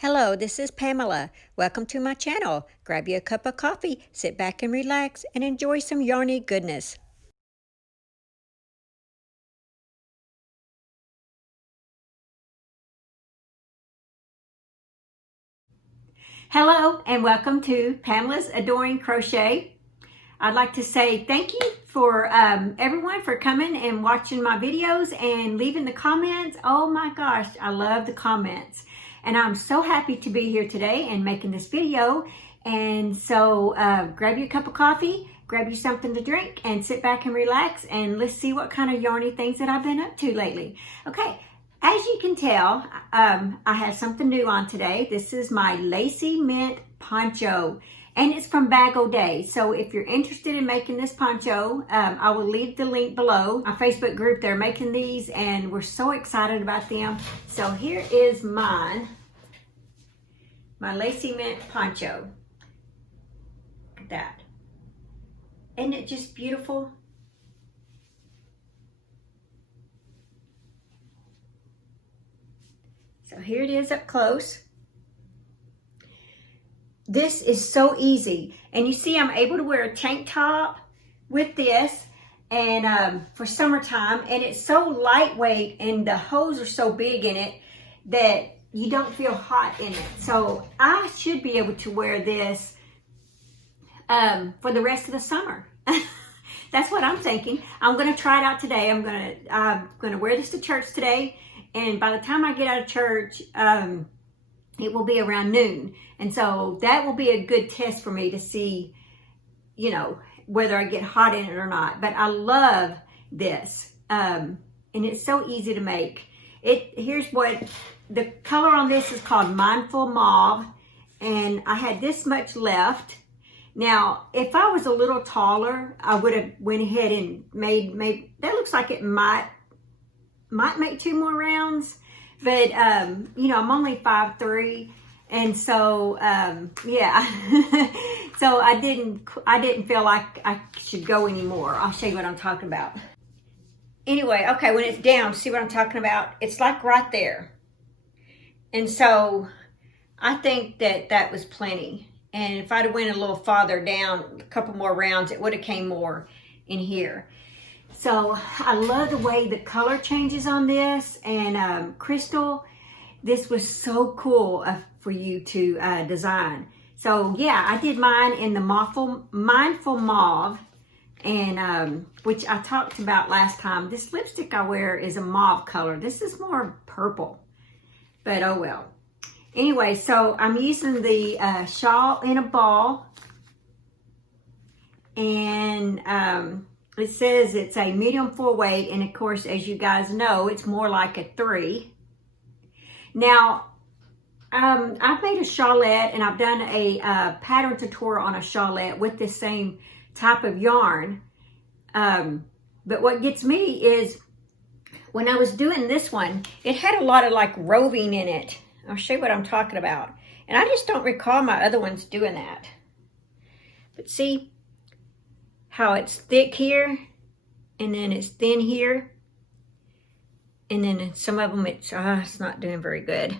Hello, this is Pamela. Welcome to my channel. Grab you a cup of coffee, sit back and relax, and enjoy some yarny goodness. Hello, and welcome to Pamela's Adoring Crochet. I'd like to say thank you for everyone for coming and watching my videos and leaving the comments. Oh my gosh, I love the comments. And I'm so happy to be here today and making this video. And so grab you a cup of coffee, grab you something to drink, and sit back and relax, and let's see what kind of yarny things that I've been up to lately. Okay, as you can tell, I have something new on today. This is my lacy mint poncho, and it's from Bag O' Day. So if you're interested in making this poncho, I will leave the link below. My Facebook group, they're making these, and we're so excited about them. So here is mine, my lacy mint poncho. Look at that. Isn't it just beautiful? So here it is up close. This is so easy. And you see I'm able to wear a tank top with this and for summertime, and it's so lightweight and the hose are so big in it that you don't feel hot in it. So I should be able to wear this for the rest of the summer. That's what I'm thinking. I'm going to try it out today. I'm going to wear this to church today, and by the time I get out of church, it will be around noon. And so that will be a good test for me to see, you know, whether I get hot in it or not. But I love this. And it's so easy to make. Here's what the color on this is called Mindful Mauve. And I had this much left. Now, if I was a little taller, I would have went ahead and made that looks like it might make 2 more rounds. But, you know, I'm only 5'3", and so, yeah. So I didn't feel like I should go anymore. I'll show you what I'm talking about. Anyway, okay, when it's down, see what I'm talking about? It's like right there. And so I think that was plenty. And if I'd have went a little farther down, a couple more rounds, it would have came more in here. So I love the way the color changes on this. And Crystal, this was so cool for you to design. So yeah, I did mine in the Mindful Mauve, and which I talked about last time. This lipstick I wear is a mauve color. This is more purple, but oh well. Anyway, so I'm using the shawl in a ball, and it says it's a medium full weight, and of course, as you guys know, it's more like a 3. Now, I've made a shawlette, and I've done a pattern tutorial on a shawlette with the same type of yarn. But what gets me is when I was doing this one, it had a lot of like roving in it. I'll show you what I'm talking about. And I just don't recall my other ones doing that. But see how it's thick here, and then it's thin here, and then in some of them it's not doing very good.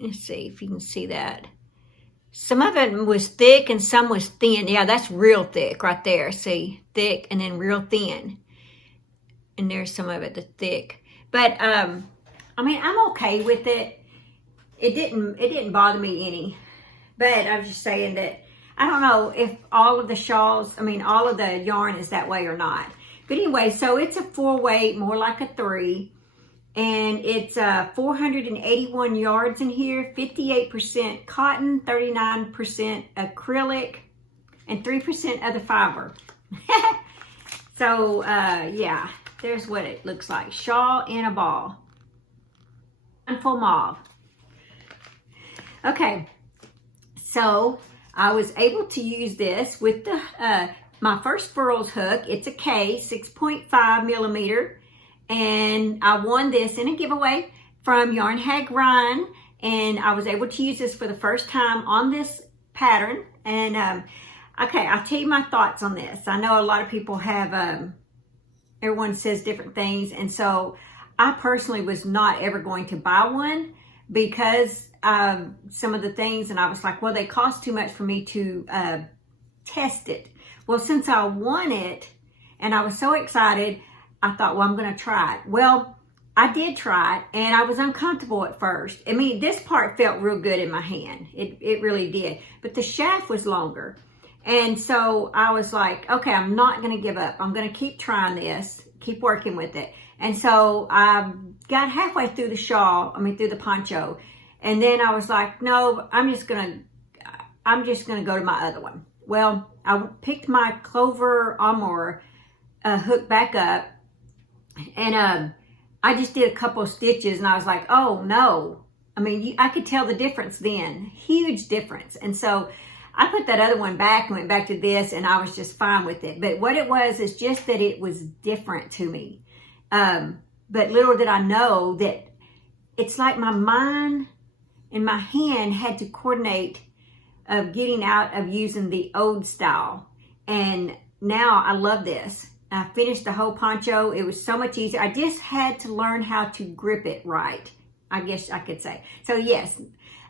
Let's see if you can see that. Some of it was thick and some was thin. Yeah, that's real thick right there. See, thick and then real thin. And there's some of it that's thick. But I mean, I'm okay with it. It didn't bother me any. But I was just saying that I don't know if all of the shawls, I mean, all of the yarn is that way or not. But anyway, so it's a 4 weight, more like a 3. And it's 481 yards in here, 58% cotton, 39% acrylic, and 3% other fiber. So, yeah, there's what it looks like. Shawl in a ball. Mindful Mauve. Okay, so I was able to use this with the my first furls hook. It's a K, 6.5 millimeter, and I won this in a giveaway from Yarn Hag Ryan, and I was able to use this for the first time on this pattern. And okay, I'll tell you my thoughts on this. I know a lot of people have, everyone says different things, and so I personally was not ever going to buy one, because some of the things, and I was like, well, they cost too much for me to test it. Well, since I won it and I was so excited, I thought, well, I'm going to try it. Well, I did try it, and I was uncomfortable at first. I mean, this part felt real good in my hand. It really did. But the shaft was longer. And so I was like, okay, I'm not going to give up. I'm going to keep trying this, keep working with it. And so I got halfway through the shawl, through the poncho. And then I was like, no, I'm just going to go to my other one. Well, I picked my Clover Armor hook back up, and I just did a couple of stitches, and I was like, oh no. I could tell the difference then, huge difference. And so I put that other one back and went back to this, and I was just fine with it. But what it was is just that it was different to me. But little did I know that it's like my mind and my hand had to coordinate of getting out of using the old style. And now I love this. I finished the whole poncho. It was so much easier. I just had to learn how to grip it right, I guess I could say. So yes,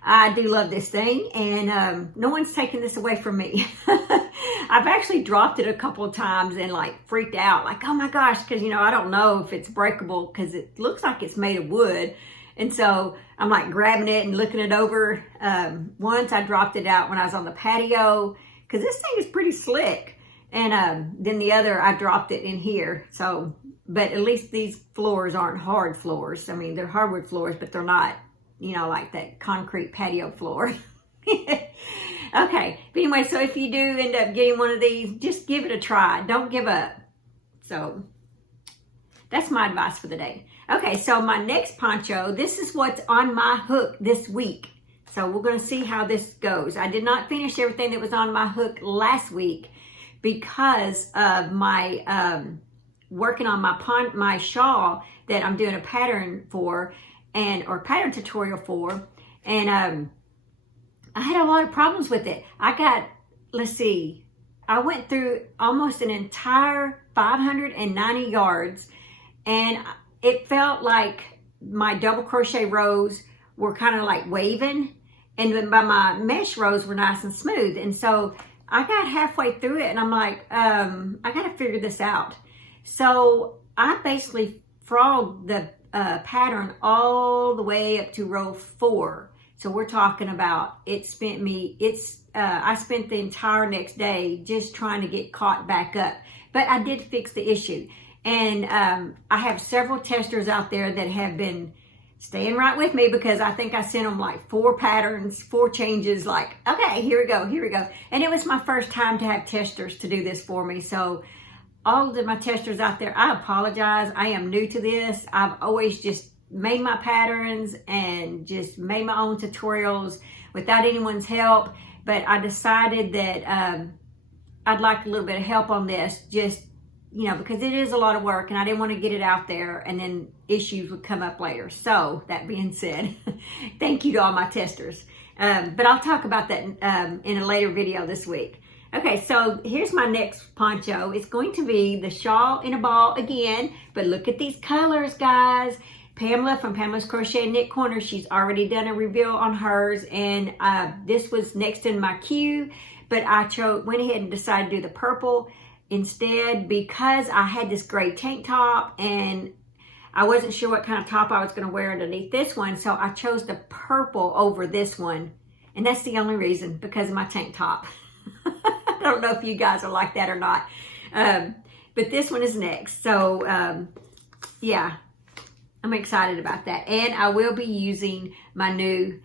I do love this thing, and no one's taking this away from me. I've actually dropped it a couple of times and like freaked out, like, oh my gosh, because I don't know if it's breakable because it looks like it's made of wood. And so I'm like grabbing it and looking it over. Once I dropped it out when I was on the patio, because this thing is pretty slick. And then the other, I dropped it in here. So, but at least these floors aren't hard floors. They're hardwood floors, but they're not, like that concrete patio floor. Okay, but anyway, so if you do end up getting one of these, just give it a try. Don't give up. So that's my advice for the day. Okay, so my next poncho, this is what's on my hook this week. So we're going to see how this goes. I did not finish everything that was on my hook last week because of my working on my shawl that I'm doing a pattern for, or pattern tutorial for, and I had a lot of problems with it. I went through almost an entire 590 yards, and it felt like my double crochet rows were kind of like waving, and then my mesh rows were nice and smooth. And so I got halfway through it, and I'm like, I got to figure this out. So I basically frogged the pattern all the way up to row 4. So we're talking about, I spent the entire next day just trying to get caught back up. But I did fix the issue. And I have several testers out there that have been staying right with me, because I think I sent them like 4 patterns, 4 changes, like, okay, here we go. And it was my first time to have testers to do this for me. So all of my testers out there, I apologize. I am new to this. I've always just made my patterns and just made my own tutorials without anyone's help. But I decided that I'd like a little bit of help on this, just, because it is a lot of work, and I didn't want to get it out there and then issues would come up later. So that being said, thank you to all my testers. But I'll talk about that in a later video this week. Okay, so here's my next poncho. It's going to be the shawl in a ball again, but look at these colors, guys. Pamela from Pamela's Crochet and Knit Corner, she's already done a reveal on hers, and this was next in my queue, but I went ahead and decided to do the purple instead, because I had this gray tank top and I wasn't sure what kind of top I was going to wear underneath this one, so I chose the purple over this one, and that's the only reason, because of my tank top. I don't know if you guys are like that or not, but this one is next. So yeah, I'm excited about that, and I will be using my new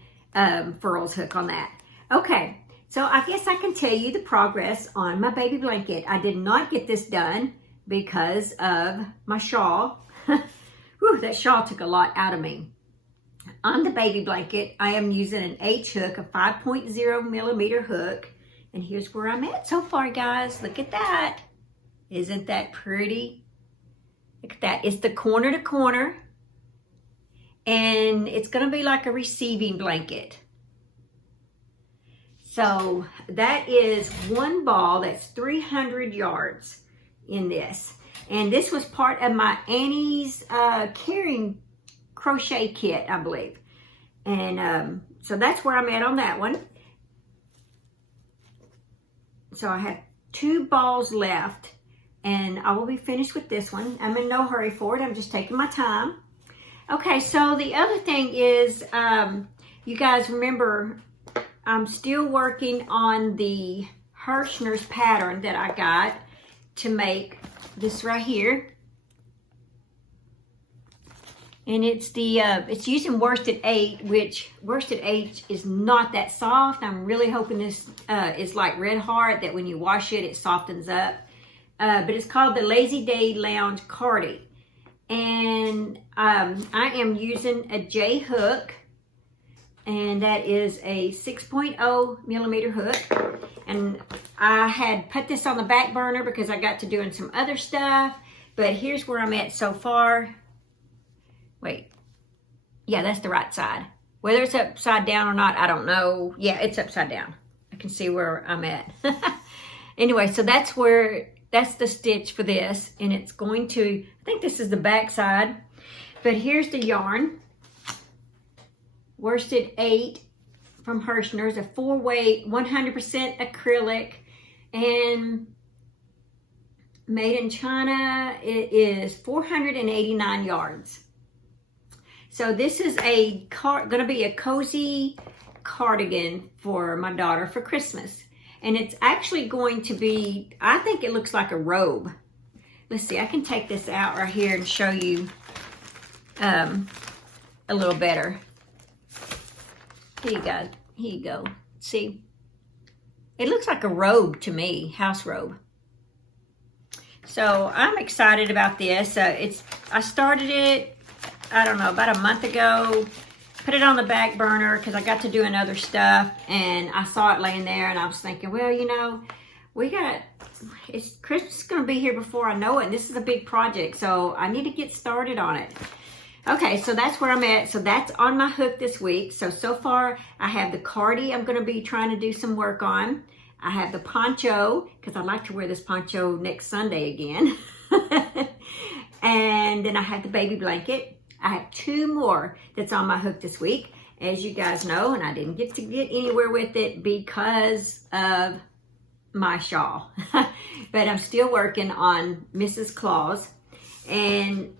furls hook on that. Okay, so I guess I can tell you the progress on my baby blanket. I did not get this done because of my shawl. Whew, that shawl took a lot out of me. On the baby blanket, I am using an H hook, a 5.0 millimeter hook. And here's where I'm at so far, guys. Look at that. Isn't that pretty? Look at that. It's the corner to corner. And it's going to be like a receiving blanket. So that is one ball. That's 300 yards in this. And this was part of my Annie's carrying crochet kit, I believe. And so that's where I'm at on that one. So I have 2 balls left, and I will be finished with this one. I'm in no hurry for it. I'm just taking my time. Okay, so the other thing is, you guys remember, I'm still working on the Hirschner's pattern that I got to make this right here. And it's the, it's using worsted 8, which worsted 8 is not that soft. I'm really hoping this is like Red Heart, that when you wash it, it softens up. But it's called the Lazy Day Lounge Cardi. And I am using a J hook. And that is a 6.0 millimeter hook. And I had put this on the back burner because I got to doing some other stuff. But here's where I'm at so far. Wait, yeah, that's the right side. Whether it's upside down or not, I don't know. Yeah, it's upside down. I can see where I'm at. Anyway, so that's the stitch for this. And it's going to, I think this is the back side. But here's the yarn. Worsted 8 from Hirschner's, a 4-weight, 100% acrylic. And made in China, it is 489 yards. So this is going to be a cozy cardigan for my daughter for Christmas. And it's actually going to be, I think it looks like a robe. Let's see, I can take this out right here and show you a little better. Here you go. Here you go. See? It looks like a robe to me, house robe. So I'm excited about this. I started it, I don't know, about a month ago. Put it on the back burner because I got to doing other stuff, and I saw it laying there, and I was thinking, well, you know, Christmas is going to be here before I know it, and this is a big project, so I need to get started on it. Okay, so that's where I'm at. So that's on my hook this week. So far I have the cardi I'm going to be trying to do some work on. I have the poncho, because I like to wear this poncho next Sunday again. And then I have the baby blanket. I have 2 more that's on my hook this week, as you guys know, and I didn't get to get anywhere with it because of my shawl. But I'm still working on Mrs. Claus. And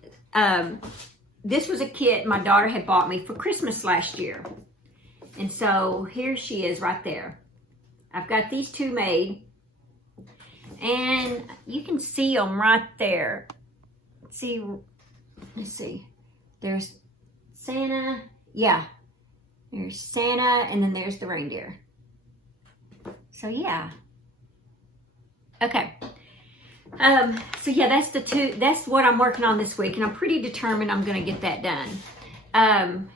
this was a kit my daughter had bought me for Christmas last year. And so here she is right there. I've got these 2 made. And you can see them right there. See, let's see. There's Santa. Yeah. There's Santa, and then there's the reindeer. So yeah. Okay. So yeah, that's the 2. That's what I'm working on this week, and I'm pretty determined I'm going to get that done.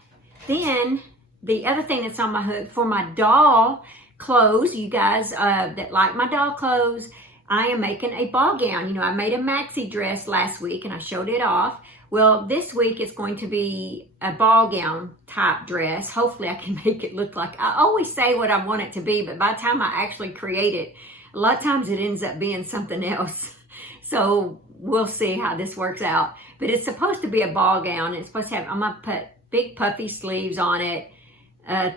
Then the other thing that's on my hook for my doll clothes, you guys that like my doll clothes, I am making a ball gown. You know, I made a maxi dress last week and I showed it off. Well, this week it's going to be a ball gown type dress. Hopefully I can make it look like, I always say what I want it to be, but by the time I actually create it, a lot of times it ends up being something else. So we'll see how this works out. But it's supposed to be a ball gown. It's supposed to have, I'm going to put big puffy sleeves on it,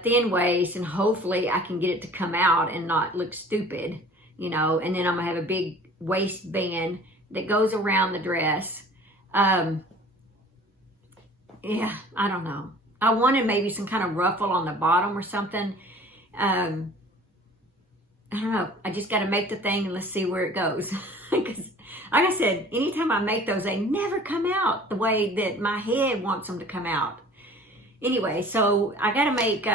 thin waist, and hopefully I can get it to come out and not look stupid, you know. And then I'm going to have a big waistband that goes around the dress. Yeah, I don't know. I wanted maybe some kind of ruffle on the bottom or something. I don't know. I just got to make the thing and let's see where it goes. Because, like I said, anytime I make those, they never come out the way that my head wants them to come out. Anyway, so I got to make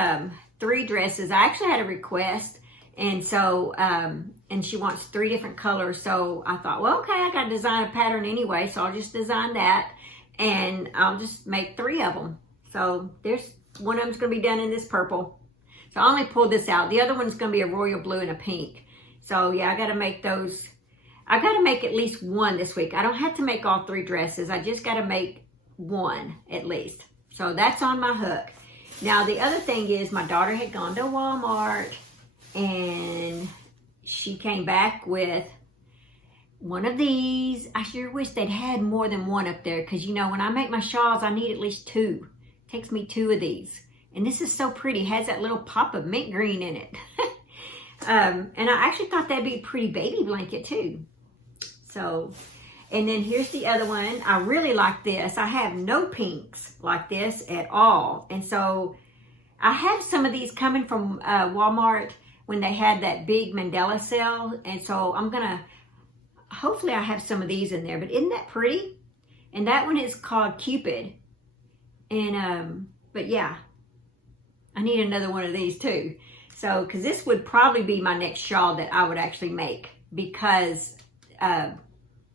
3 dresses. I actually had a request, and so, and she wants 3 different colors. So I thought, well, okay, I got to design a pattern anyway, so I'll just design that, and I'll just make 3 of them. So there's one of them's going to be done in this purple. So I only pulled this out. The other one's going to be a royal blue and a pink. So yeah, I got to make those. I got to make at least 1 this week. I don't have to make all 3 dresses. I just got to make 1 at least. So that's on my hook. Now the other thing is my daughter had gone to Walmart and she came back with one of these. I sure wish they'd had more than 1 up there, because you know when I make my shawls I need at least 2. It takes me 2 of these. And this is so pretty. It has that little pop of mint green in it. And I actually thought that'd be a pretty baby blanket too. So, and then here's the other one. I really like this. I have no pinks like this at all. And so I have some of these coming from Walmart when they had that big Mandela sale. And so I'm gonna, hopefully I have some of these in there, but isn't that pretty? And that one is called Cupid. And, but yeah, I need another one of these too. So, cause this would probably be my next shawl that I would actually make because,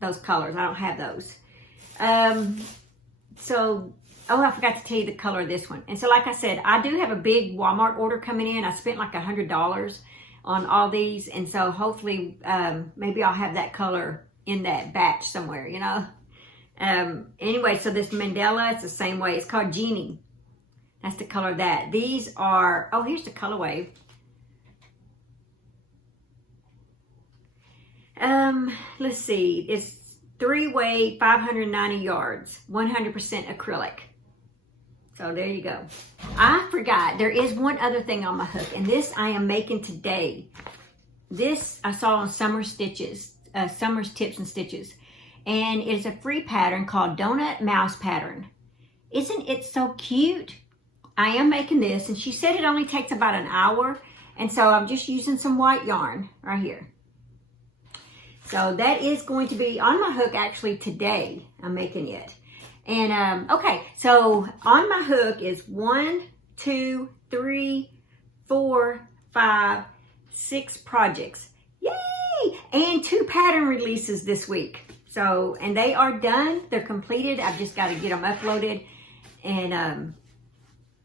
those colors, I don't have those. So, oh, I forgot to tell you the color of this one. And so, like I said, I do have a big Walmart order coming in. I spent like $100 on all these. And so hopefully, maybe I'll have that color in that batch somewhere, you know? Anyway, so this Mandela, it's the same way. It's called Genie. That's the color of that. These are, oh, here's the colorway. Let's see. It's 3-way, 590 yards, 100% acrylic. So there you go. I forgot, there is one other thing on my hook, and this I am making today. This I saw on Summer's Stitches, Summer's Tips and Stitches. And it's a free pattern called Donut Mouse Pattern. Isn't it so cute? I am making this, and she said it only takes about an hour. And so I'm just using some white yarn right here. So that is going to be on my hook actually today. I'm making it. And okay, so on my hook is 1, 2, 3, 4, 5, 6 projects. Yay! And 2 pattern releases this week. So, and they are done. They're completed. I've just got to get them uploaded. And,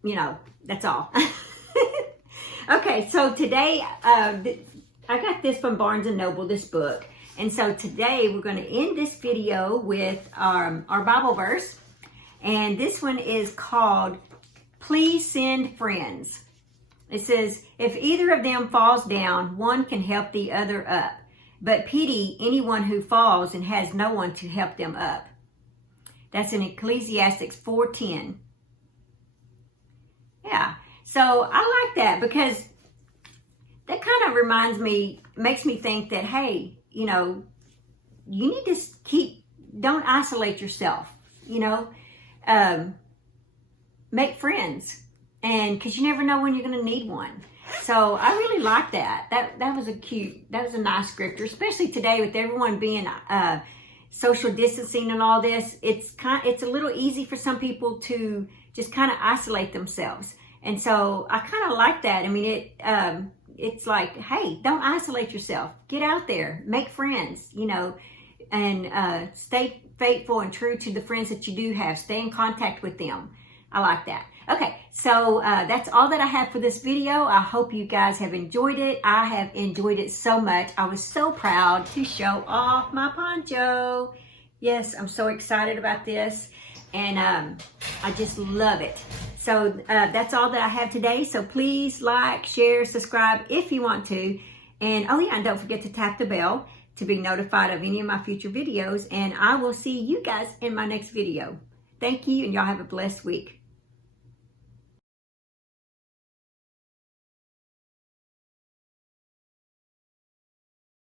you know, that's all. Okay, so today, I got this from Barnes & Noble, this book. And so today we're going to end this video with our Bible verse. And this one is called, Please Send Friends. It says, if either of them falls down, one can help the other up. But pity anyone who falls and has no one to help them up. That's in Ecclesiastes 4:10. Yeah, so I like that because that kind of reminds me, makes me think that, hey, you know, you need to don't isolate yourself, you know, make friends, and because you never know when you're going to need one. So I really like that. That was a nice scripture, especially today with everyone being social distancing and all this. It's a little easy for some people to just kind of isolate themselves, and so I kind of like that. I mean, it's like, hey, don't isolate yourself. Get out there, make friends, you know, and stay faithful and true to the friends that you do have. Stay in contact with them. I like that. Okay, so that's all that I have for this video. I hope you guys have enjoyed it. I have enjoyed it so much. I was so proud to show off my poncho. Yes, I'm so excited about this, and I just love it. So that's all that I have today. So please like, share, subscribe if you want to. And oh yeah, and don't forget to tap the bell to be notified of any of my future videos. And I will see you guys in my next video. Thank you, and y'all have a blessed week.